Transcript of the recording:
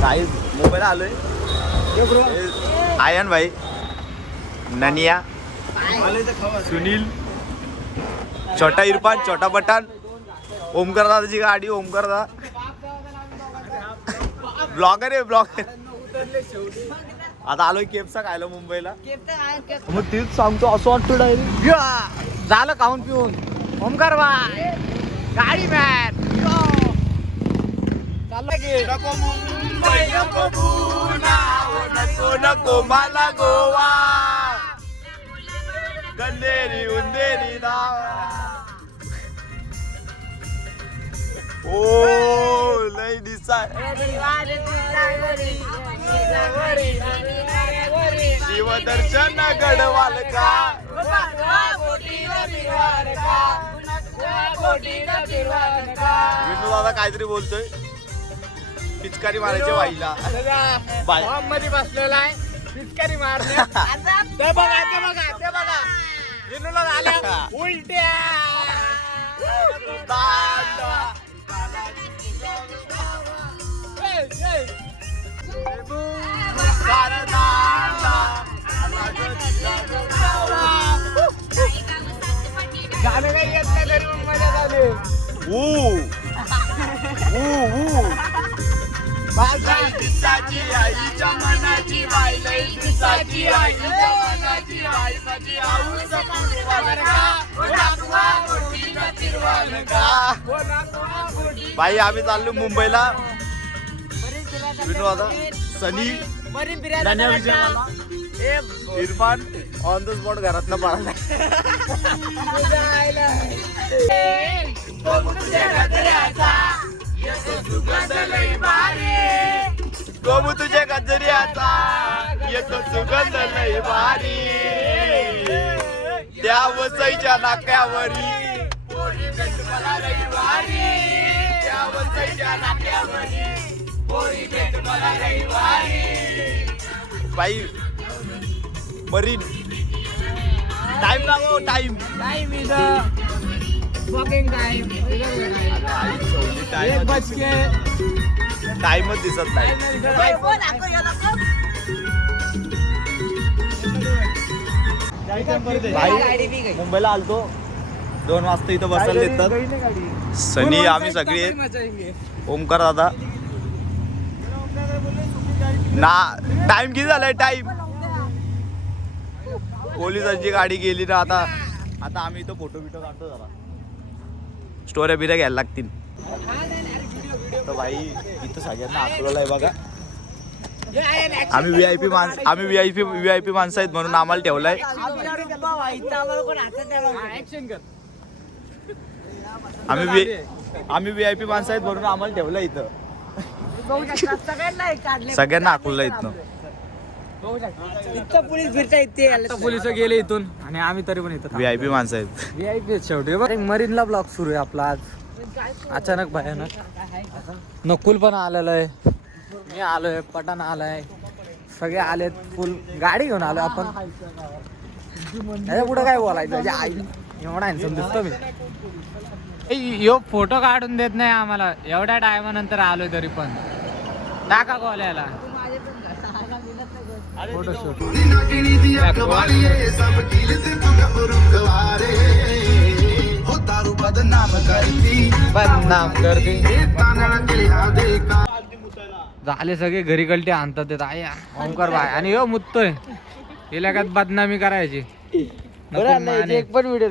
काही मुंबईला आलोय. आयन भाई, ननिया, सुनील, छोटा इरफान, छोटा पठाण, ओमकार दादाची गाडी. ओमकार दादा ब्लॉगर आहे, ब्लॉगर. आता आलोय केपचा खायला मुंबईला. मग तीच सांगतो असं वाटतं डायरेक्ट झालं खाऊन पिऊन. ओमकार बाय गाडी मॅन चाललं की नको मुंबई, नको पुणा, नको नको मला गोवा, गंधेरी उंदेरी दावा. ओ लय दिसा शिवदर्शन गडवाल का. विष्णू दादा काहीतरी बोलतोय. पिचकारी मारायच्या बाईला बाय मध्ये बसलेला आहे पिचकारी मारणे. ते बघा ते बघा ते बघा विनूला झाल्या उलट्या. गाणं काही येत नाही तरी मग मजा झाली. दिसाची आईच्या मनाची बाई, लई दिसाची आईच्या मनाची बाई, माझी आऊस बाई. आम्ही चाललो मुंबईला. विनू दादा, सनी, इरफान ऑन द स्पॉट घरातनं पळाला. गोमू तुझ्या गजऱ्याचा येतो सुगंध लई भारी, त्या वसईच्या नाक्यावरी, त्या वसईच्या नाक्यावरी बाई. मरीन टाइम लागो, टाइम इज वॉकिंग टाइम. टाइमच दिसत नाही. भाई मुंबईला आलतो 2 वाजता. इथं बसायला देतात. सनी आम्ही सगळे आहेत. ओमकार दादा ना. टाइम किती झालाय? टाइम पोलिसांची गाडी गेली ना. आता आम्ही इथं फोटो बिटो काढतो. जरा स्टोऱ्या बिऱ्या घ्यायला लागतील. तर भाई इथं सगळ्यांना आकलवलं आहे बघा. आम्ही व्हीआयपी माणसं आहेत म्हणून आम्हाला ठेवलंय. आम्ही व्हीआयपी माणसं आहेत म्हणून आम्हाला ठेवलंय इथं. सगळ्यांना आकललं इथनं. पोलीस फिरता येते. पोलिस गेले इथून आणि आम्ही तरी पण इथं व्हीआयपी माणसं आहेत. व्हीआयपी शेवटी. मरीनला ब्लॉग सुरू आहे आपला आज. अचानक भयानक. नकुल पण आलेलं आहे, मी आलोय, पठाण आलाय, सगळे आलेत. फुल गाडी घेऊन आलो आपण. पुढे काय बोलायचं. आई एवढा हँडसम दिसतो मी. यो फोटो काढून देत नाही आम्हाला. एवढ्या टायमानंतर आलोय तरी पण. टाका कॉलेला फोटोशूट. बदनाम करते. झाले सगळे घरी कलटी आणतात आया. ओमकार बाय आणि यो मुततोय. इलाक्यात बदनामी करायची. एक पण व्हिडिओ